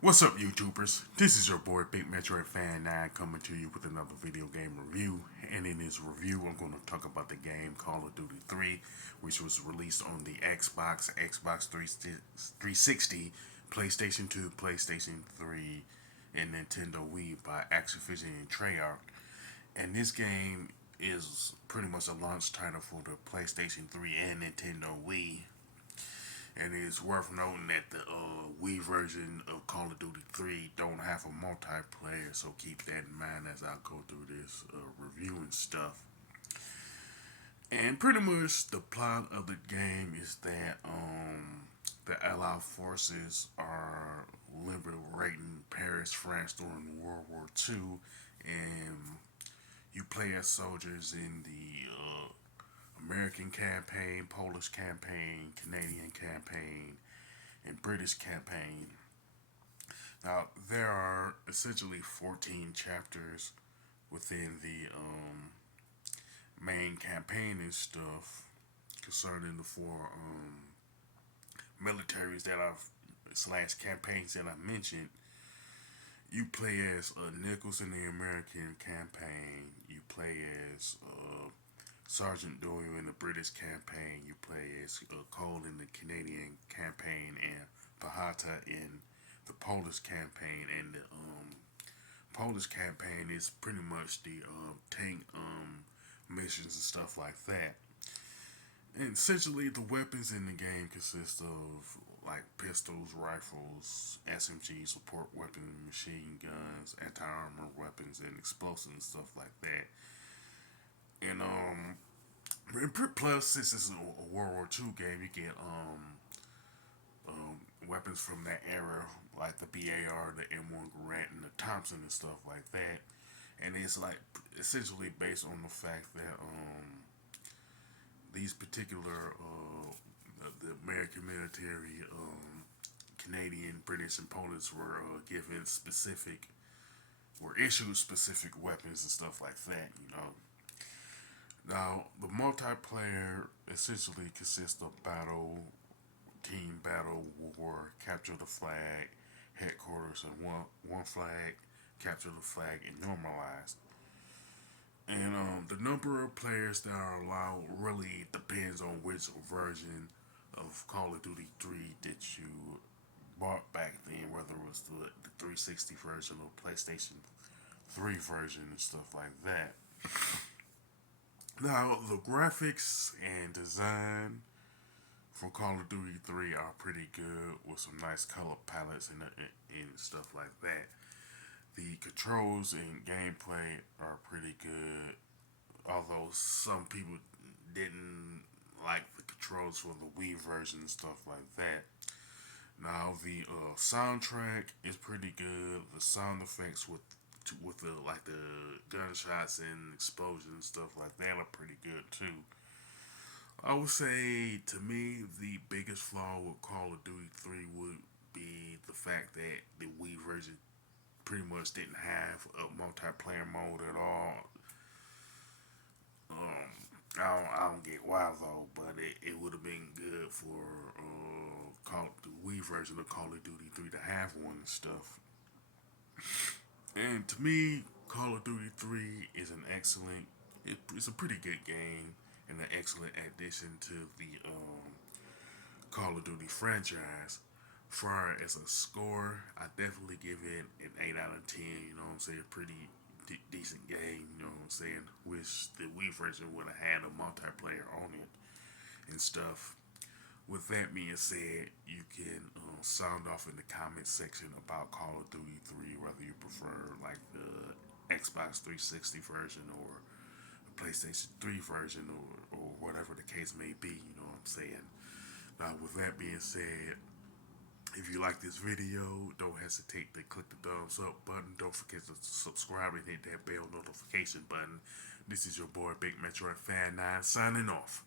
What's up, YouTubers? This is your boy Big Metroid Fan 9 coming to you with another video game review. And in this review, I'm going to talk about the game Call of Duty 3, which was released on the Xbox 360, PlayStation 2, PlayStation 3, and Nintendo Wii by Activision and Treyarch. And this game is pretty much a launch title for the PlayStation 3 and Nintendo Wii. And it's worth noting that the Wii version of Call of Duty 3 don't have a multiplayer, so keep that in mind as I go through this review and stuff. And pretty much the plot of the game is that the Allied forces are liberating Paris, France during World War II, and you play as soldiers in the American campaign, Polish campaign, Canadian campaign, and British campaign. Now, there are essentially 14 chapters within the main campaign and stuff concerning the four militaries that I've slash campaigns that I mentioned. You play as Nichols in the American campaign. You play as Sergeant Doyle in the British campaign. You play as Cole in the Canadian campaign, and Pahata in the Polish campaign. And the Polish campaign is pretty much the tank missions and stuff like that. And essentially, the weapons in the game consist of like pistols, rifles, SMGs, support weapons, machine guns, anti-armor weapons, and explosives and stuff like that. And plus, since it's a World War II game, you get weapons from that era, like the BAR, the M1 Garand, and the Thompson and stuff like that. And it's like essentially based on the fact that these particular the American military, Canadian, British, and Polish were given specific, were issued specific weapons and stuff like that. Now, the multiplayer essentially consists of battle, team battle, war, capture the flag, headquarters, and one flag, capture the flag, and normalized. And the number of players that are allowed really depends on which version of Call of Duty 3 that you bought back then, whether it was the 360 version or PlayStation 3 version and stuff like that. Now, the graphics and design for Call of Duty 3 are pretty good with some nice color palettes and stuff like that. The controls and gameplay are pretty good, although some people didn't like the controls for the Wii version and stuff like that. Now the soundtrack is pretty good. The sound effects with the like the gunshots and explosions and stuff like that are pretty good too. I would say to me the biggest flaw with Call of Duty 3 would be the fact that the Wii version pretty much didn't have a multiplayer mode at all. I don't get why though, but it would have been good for the Wii version of Call of Duty 3 to have one and stuff. And to me, Call of Duty 3 is an excellent, it's a pretty good game and an excellent addition to the Call of Duty franchise. Far as a score, I definitely give it an 8 out of 10. You know what I'm saying? Pretty decent game. You know what I'm saying? Wish the Wii version would have had a multiplayer on it and stuff. With that being said, you can sound off in the comment section about Call of Duty 3, whether you prefer like the Xbox 360 version or the PlayStation 3 version or whatever the case may be. You know what I'm saying? Now, with that being said, if you like this video, don't hesitate to click the thumbs up button. Don't forget to subscribe and hit that bell notification button. This is your boy Big Metroid Fan 9 signing off.